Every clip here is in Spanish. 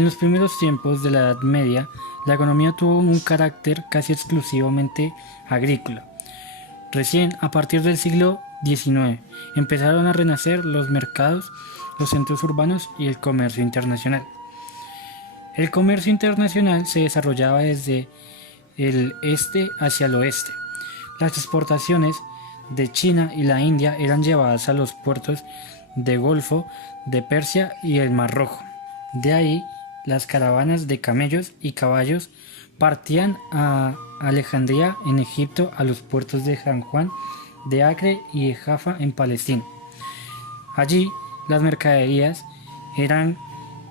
En los primeros tiempos de la Edad Media, la economía tuvo un carácter casi exclusivamente agrícola. Recién a partir del siglo XIX empezaron a renacer los mercados, los centros urbanos y el comercio internacional. El comercio internacional se desarrollaba desde el este hacia el oeste. Las exportaciones de China y la India eran llevadas a los puertos del Golfo de Persia y el Mar Rojo. De ahí, las caravanas de camellos y caballos partían a Alejandría en Egipto, a los puertos de San Juan de Acre y de Jaffa en Palestina. Allí, las mercaderías eran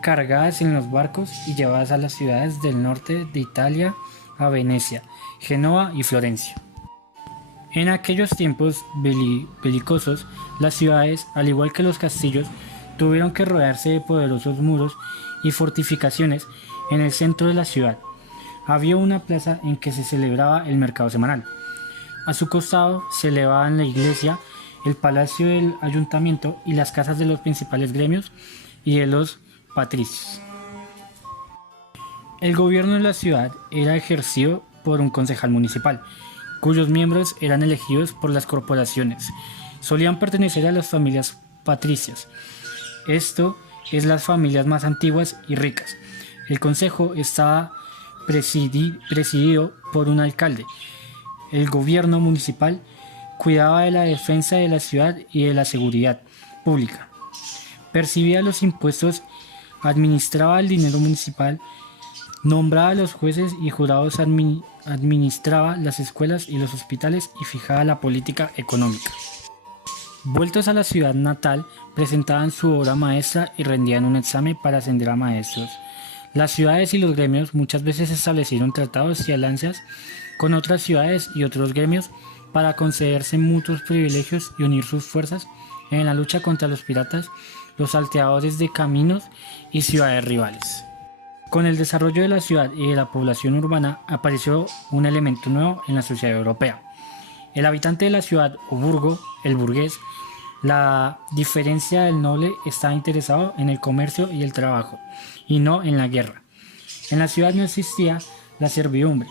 cargadas en los barcos y llevadas a las ciudades del norte de Italia, a Venecia, Génova y Florencia. En aquellos tiempos belicosos, las ciudades, al igual que los castillos, tuvieron que rodearse de poderosos muros y fortificaciones en el centro de la ciudad. Había una plaza en que se celebraba el mercado semanal. A su costado se elevaban la iglesia, el palacio del ayuntamiento y las casas de los principales gremios y de los patricios. El gobierno de la ciudad era ejercido por un concejal municipal, cuyos miembros eran elegidos por las corporaciones. Solían pertenecer a las familias patricias. Esto es las familias más antiguas y ricas. El consejo estaba presidido por un alcalde. El gobierno municipal cuidaba de la defensa de la ciudad y de la seguridad pública. Percibía los impuestos, administraba el dinero municipal, nombraba a los jueces y jurados, administraba las escuelas y los hospitales y fijaba la política económica. Vueltos a la ciudad natal, presentaban su obra maestra y rendían un examen para ascender a maestros. Las ciudades y los gremios muchas veces establecieron tratados y alianzas con otras ciudades y otros gremios para concederse mutuos privilegios y unir sus fuerzas en la lucha contra los piratas, los salteadores de caminos y ciudades rivales. Con el desarrollo de la ciudad y de la población urbana apareció un elemento nuevo en la sociedad europea. El habitante de la ciudad o burgo, el burgués, la diferencia del noble, estaba interesado en el comercio y el trabajo, y no en la guerra. En la ciudad no existía la servidumbre.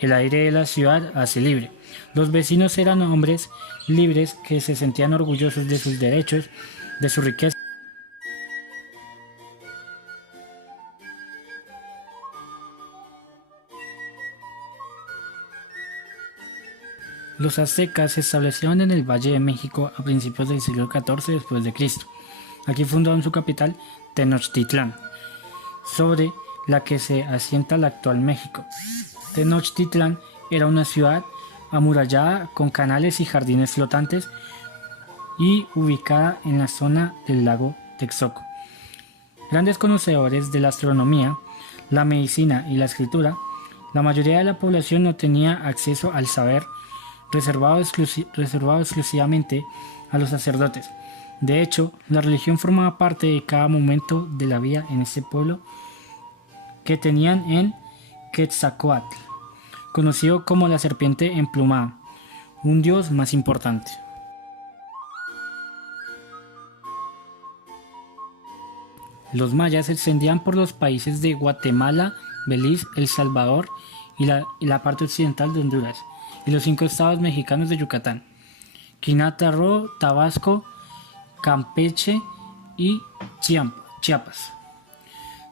El aire de la ciudad hace libre. Los vecinos eran hombres libres que se sentían orgullosos de sus derechos, de su riqueza. Los aztecas se establecieron en el Valle de México a principios del siglo XIV después de Cristo. Aquí fundaron su capital, Tenochtitlán, sobre la que se asienta el actual México. Tenochtitlán era una ciudad amurallada con canales y jardines flotantes y ubicada en la zona del lago Texcoco. Grandes conocedores de la astronomía, la medicina y la escritura, la mayoría de la población no tenía acceso al saber reservado exclusivamente a los sacerdotes. De hecho, la religión formaba parte de cada momento de la vida en este pueblo que tenían en Quetzalcóatl, conocido como la serpiente emplumada, un dios más importante. Los mayas se extendían por los países de Guatemala, Belice, El Salvador y la parte occidental de Honduras, y los 5 estados mexicanos de Yucatán, Quintana Roo, Tabasco, Campeche y Chiapas.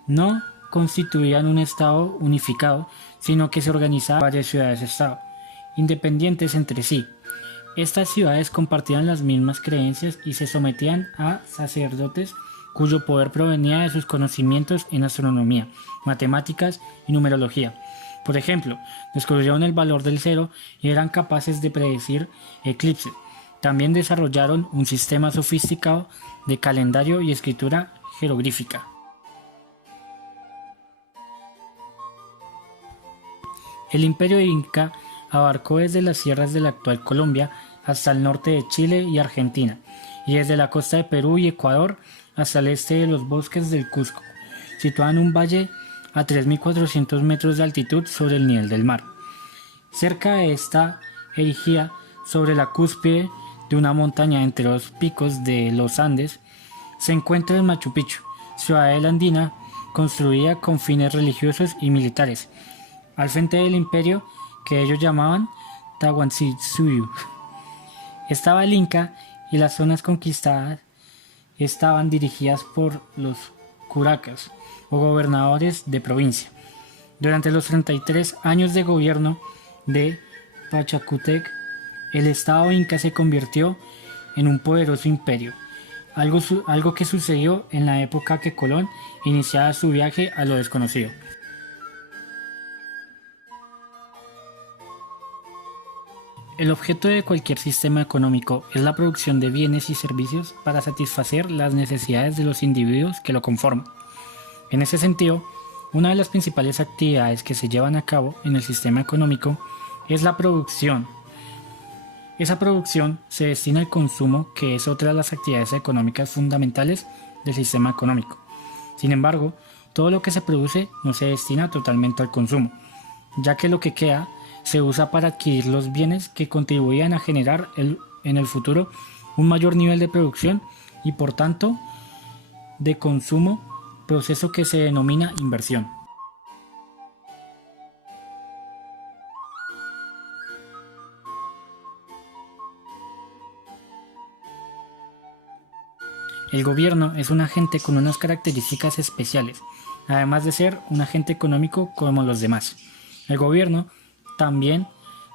No constituían un estado unificado, sino que se organizaban varias ciudades-estado, independientes entre sí. Estas ciudades compartían las mismas creencias y se sometían a sacerdotes cuyo poder provenía de sus conocimientos en astronomía, matemáticas y numerología. Por ejemplo, descubrieron el valor del cero y eran capaces de predecir eclipses. También desarrollaron un sistema sofisticado de calendario y escritura jeroglífica. El imperio inca abarcó desde las sierras de la actual Colombia hasta el norte de Chile y Argentina, y desde la costa de Perú y Ecuador hasta el este de los bosques del Cusco, situado en un valle a 3.400 metros de altitud sobre el nivel del mar. Cerca de esta erigida, sobre la cúspide de una montaña entre los picos de los Andes, se encuentra el Machu Picchu, ciudadela andina construida con fines religiosos y militares, al frente del imperio que ellos llamaban Tahuantinsuyo. Estaba el Inca y las zonas conquistadas estaban dirigidas por los curacas o gobernadores de provincia. Durante los 33 años de gobierno de Pachacútec, el estado inca se convirtió en un poderoso imperio, algo que sucedió en la época que Colón iniciaba su viaje a lo desconocido. El objeto de cualquier sistema económico es la producción de bienes y servicios para satisfacer las necesidades de los individuos que lo conforman. En ese sentido, una de las principales actividades que se llevan a cabo en el sistema económico es la producción. Esa producción se destina al consumo, que es otra de las actividades económicas fundamentales del sistema económico. Sin embargo, todo lo que se produce no se destina totalmente al consumo, ya que lo que queda se usa para adquirir los bienes que contribuían a generar en el futuro un mayor nivel de producción y por tanto de consumo, proceso que se denomina inversión. El gobierno es un agente con unas características especiales, además de ser un agente económico como los demás. El gobierno también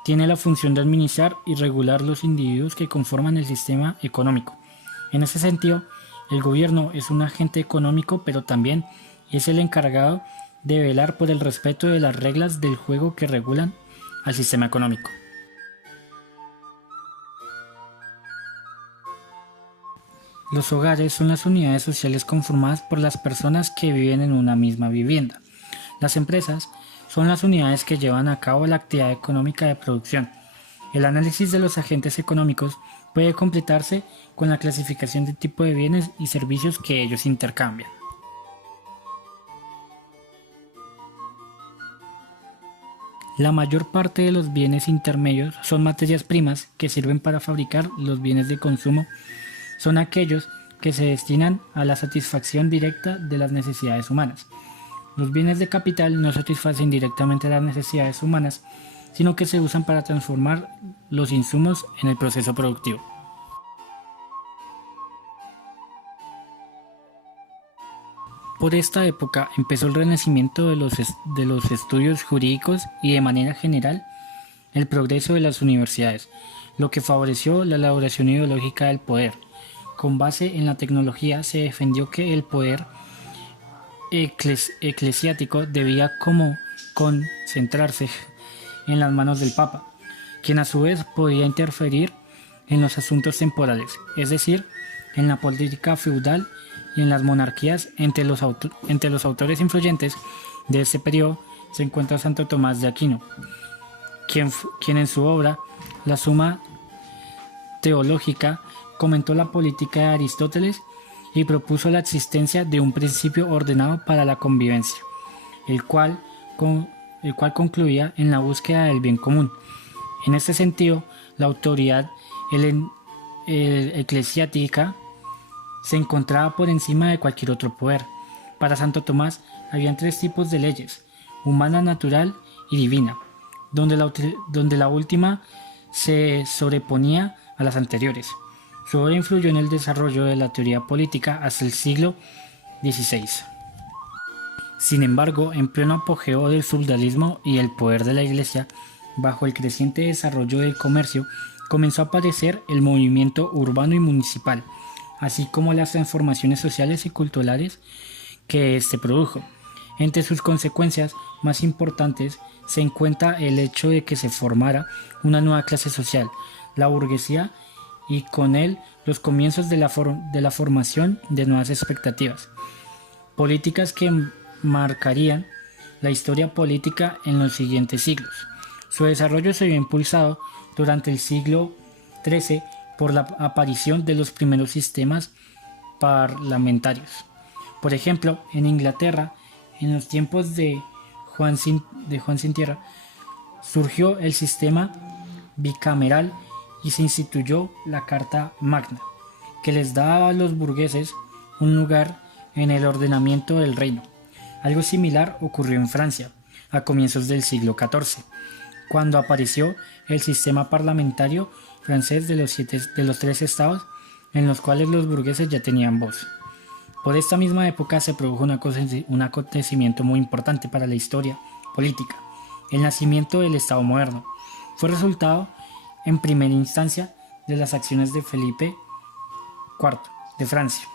tiene la función de administrar y regular los individuos que conforman el sistema económico. En ese sentido, el gobierno es un agente económico, pero también es el encargado de velar por el respeto de las reglas del juego que regulan al sistema económico. Los hogares son las unidades sociales conformadas por las personas que viven en una misma vivienda. Las empresas son las unidades que llevan a cabo la actividad económica de producción. El análisis de los agentes económicos puede completarse con la clasificación de tipo de bienes y servicios que ellos intercambian. La mayor parte de los bienes intermedios son materias primas que sirven para fabricar los bienes de consumo. Son aquellos que se destinan a la satisfacción directa de las necesidades humanas. Los bienes de capital no satisfacen directamente las necesidades humanas, sino que se usan para transformar los insumos en el proceso productivo. Por esta época empezó el renacimiento de los estudios jurídicos y de manera general el progreso de las universidades, lo que favoreció la elaboración ideológica del poder. Con base en la tecnología se defendió que el poder eclesiástico debía concentrarse en las manos del Papa, quien a su vez podía interferir en los asuntos temporales, es decir, en la política feudal y en las monarquías. Entre los autores influyentes de este periodo se encuentra Santo Tomás de Aquino, quien en su obra La Suma Teológica comentó la política de Aristóteles y propuso la existencia de un principio ordenado para la convivencia, el cual concluía en la búsqueda del bien común. En este sentido, la autoridad eclesiástica se encontraba por encima de cualquier otro poder. Para Santo Tomás habían tres tipos de leyes: humana, natural y divina, donde la última se sobreponía a las anteriores. Su obra influyó en el desarrollo de la teoría política hasta el siglo XVI. Sin embargo, en pleno apogeo del feudalismo y el poder de la Iglesia, bajo el creciente desarrollo del comercio, comenzó a aparecer el movimiento urbano y municipal, así como las transformaciones sociales y culturales que éste produjo. Entre sus consecuencias más importantes se encuentra el hecho de que se formara una nueva clase social, la burguesía, y con él los comienzos de la formación de nuevas expectativas políticas que marcarían la historia política en los siguientes siglos. Su desarrollo se vio impulsado durante el siglo XIII por la aparición de los primeros sistemas parlamentarios. Por ejemplo, en Inglaterra, en los tiempos de Juan Sin Tierra, surgió el sistema bicameral y se instituyó la Carta Magna, que les daba a los burgueses un lugar en el ordenamiento del reino. Algo similar ocurrió en Francia, a comienzos del siglo XIV, cuando apareció el sistema parlamentario francés de los 3 estados, en los cuales los burgueses ya tenían voz. Por esta misma época se produjo un acontecimiento muy importante para la historia política, el nacimiento del Estado moderno. Fue resultado, en primera instancia, de las acciones de Felipe IV de Francia,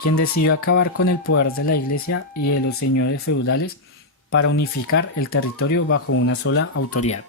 quien decidió acabar con el poder de la Iglesia y de los señores feudales para unificar el territorio bajo una sola autoridad.